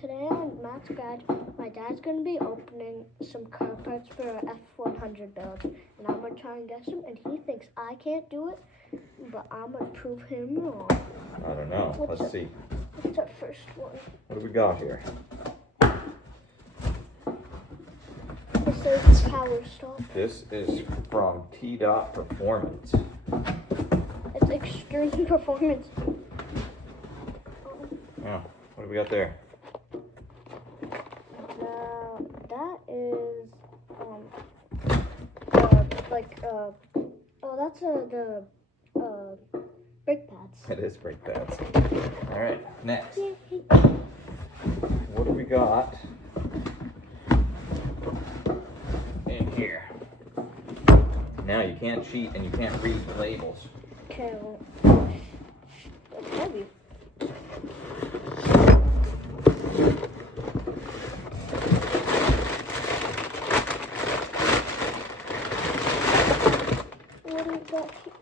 Today on Matt's Garage, my dad's going to be opening some car parts for our F100 build. And I'm going to try and guess them. And he thinks I can't do it, but I'm going to prove him wrong. I don't know. Let's see. What's our first one? What do we got here? It says power stop. This is from T-Dot Performance. It's extreme performance. Yeah. What do we got there? That is that's the brake pads. It is brake pads. All right. Next. What do we got in here? Now you can't cheat and you can't read the labels. Okay, well, it's heavy. What do we got here?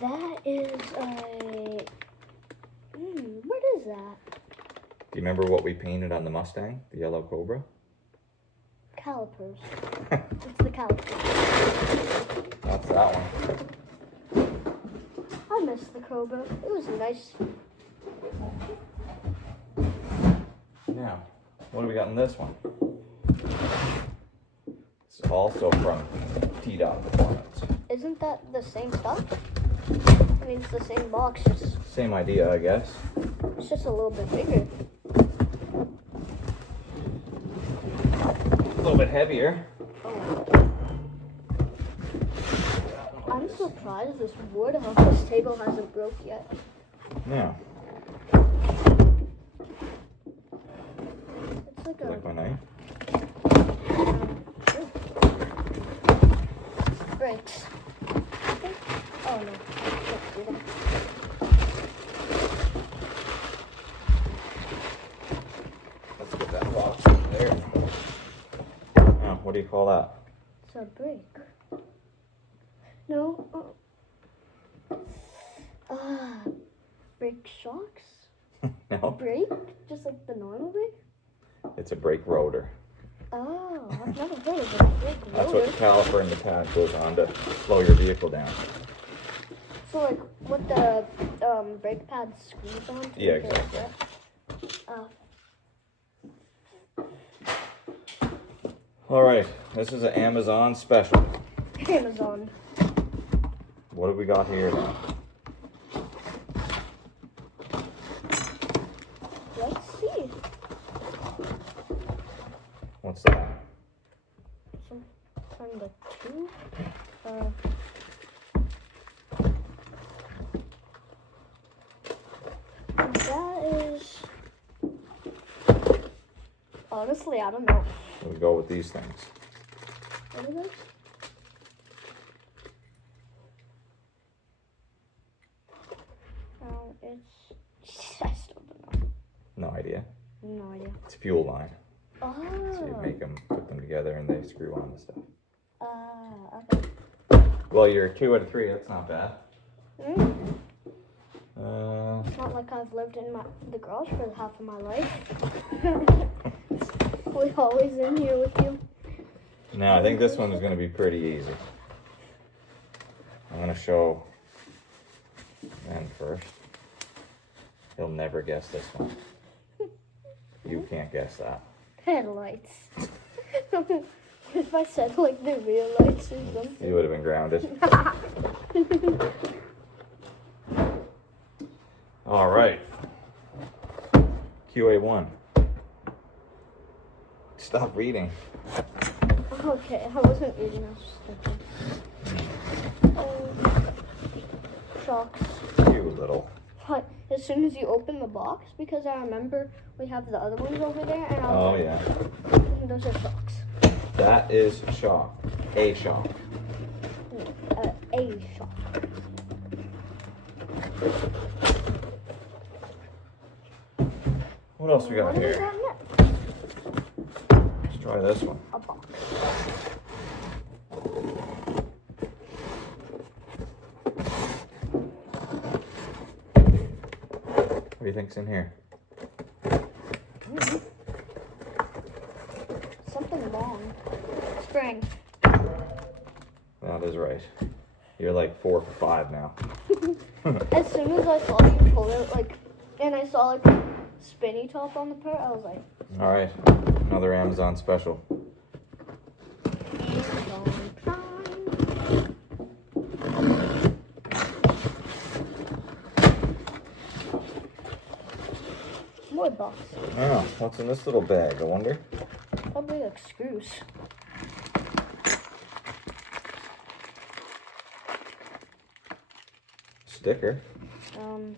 That is what is that? Do you remember what we painted on the Mustang, the yellow Cobra? Calipers. It's the calipers. That's that one. I miss the Cobra. It was nice. Now, what do we got in this one? It's also from T-Dot Performance. Isn't that the same stuff? I mean, it's the same box, just Same idea, I guess. it's just a little bit bigger. A little bit heavier. I'm surprised this wood on this table hasn't broke yet. Yeah. It's like You like my knife? brakes. Oh no, let's do that. Let's get that box over there. Now, what do you call that? It's a brake. No. Brake shocks? No, Brake? Just like the normal brake? it's a brake rotor. Oh, I've never heard of a brake That's rotor. what the caliper and the pad goes on to slow your vehicle down. So like what the brake pads screws on? Yeah, exactly. All right, this is an Amazon special. Amazon. What do we got here now? Let's see. What's that? Some kind of two. That is. Honestly, I don't know. We go with these things. What are those? It's. I still don't know. No idea. No idea. It's a fuel line. Oh. So you make them, put them together, and they screw on the stuff. Okay. Well, you're 2 out of 3. That's not bad. It's not like I've lived in the garage for half of my life. We're always in here with you. No, I think this one is going to be pretty easy. I'm going to show Ben first. He'll never guess this one. You can't guess that. Headlights. If I said like the real lights or something. You would have been grounded. All right. QA1. Stop reading. Okay, I wasn't reading, I was just thinking. Shocks. You little. But as soon as you open the box, because I remember we have the other ones over there, and I Oh, was yeah. like, those are shocks. That is shock. A shock. A shock. What else we got What do we here? got next? Let's try this one. A box. do you think's in here? Something long. Spring. That is right. You're like 4 for 5 now. As soon as I saw you pull it, like, and I saw like a spinny top on the part, I was like, All right, another Amazon special. Amazon Prime. More boxes. Oh, what's in this little bag? I wonder. Probably like screws. Sticker. Um,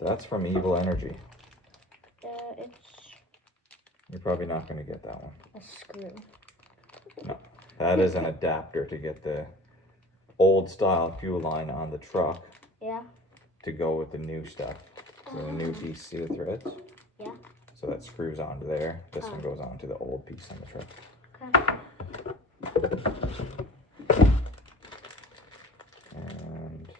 That's from Evil Energy. it's You're probably not going to get that one. a screw. No, that is an adapter to get the old style fuel line on the truck Yeah. to go with the new stuff. So the new piece, see the threads? Yeah. So that screws onto there. This one goes onto the old piece on the truck. Okay. And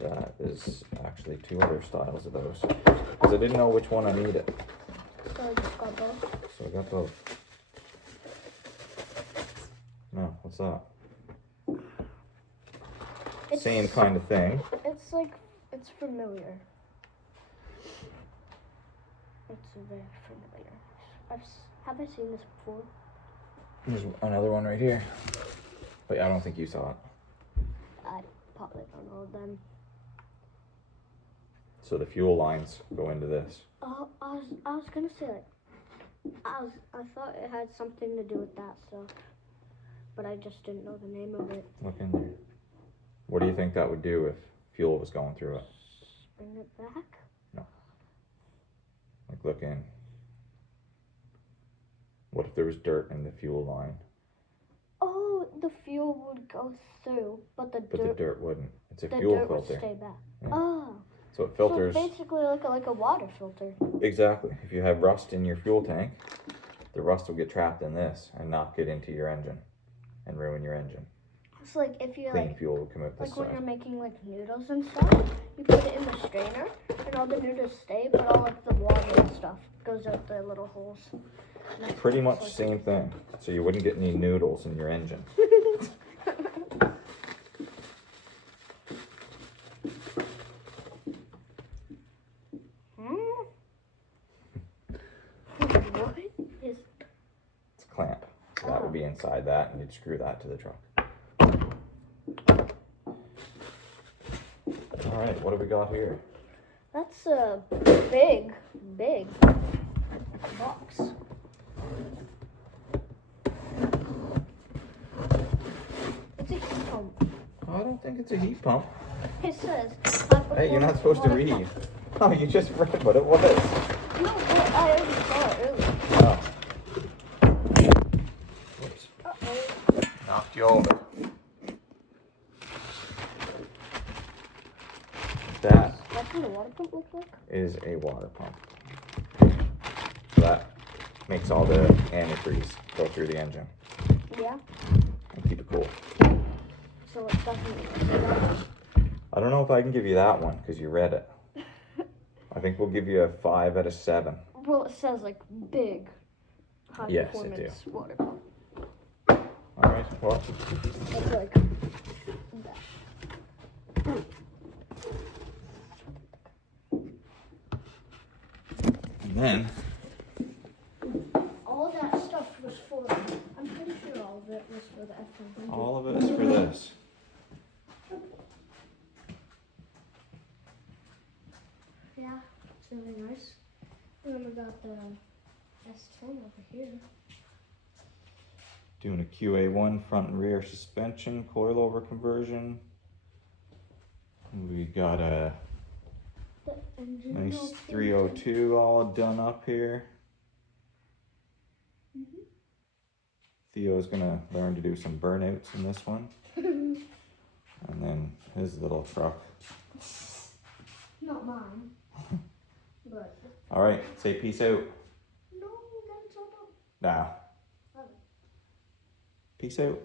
that is actually 2 other styles of those. Because I didn't know which one I needed. So I just got both. So I got both. No, what's that? Same kind of thing. It's like, it's familiar. It's very familiar. Have I seen this before? There's another one right here. But I don't think you saw it. I probably don't know them. So the fuel lines go into this. Oh, I was gonna say like, I thought it had something to do with that stuff, but I just didn't know the name of it. Look in there. What do you think that would do if fuel was going through it? Bring it back? No. Like look in. What if there was dirt in the fuel line? Oh, the fuel would go through, but the dirt wouldn't. It's a the fuel dirt filter. would stay back. Yeah. Oh. So it filters. So it's basically like a water filter. Exactly. If you have rust in your fuel tank, the rust will get trapped in this and not get into your engine and ruin your engine. It's like if you Clean fuel will come out this like when side. you're making like noodles and stuff, you put it in the strainer and all the noodles stay, but all like the water and stuff goes out the little holes. Pretty much the same thing. So you wouldn't get any noodles in your engine. What is? It's a clamp. So that would be inside that, and you'd screw that to the truck. All right, what have we got here? That's a big box. It's a heat pump. I don't think it's a heat pump. It says. Hey, you're not supposed to read. Oh, you just read what it was. No, but I already saw it earlier. Oh. Whoops. Uh-oh. Knocked you over. That That's what a water pump looks like? is a water pump. So that makes all the antifreeze go through the engine Yeah. and keep it cool. So it doesn't. I don't know if I can give you that one because you read it. I think we'll give you a 5 out of 7. Well, it says like big high Yes, it performance water pump. All right, well, It's like that. and then All that stuff was for, I'm pretty sure all of it was for the F100. all of it is for this. Yeah, it's really nice. And then we got the S10 over here. Doing a QA1 front and rear suspension coilover conversion. We got a The engine nice note 302 all done up here. Mhm. Theo's gonna learn to do some burnouts in this one. And then his little truck. Not mine. But All right, say peace out. no, that's all. Nah. Okay. Peace out.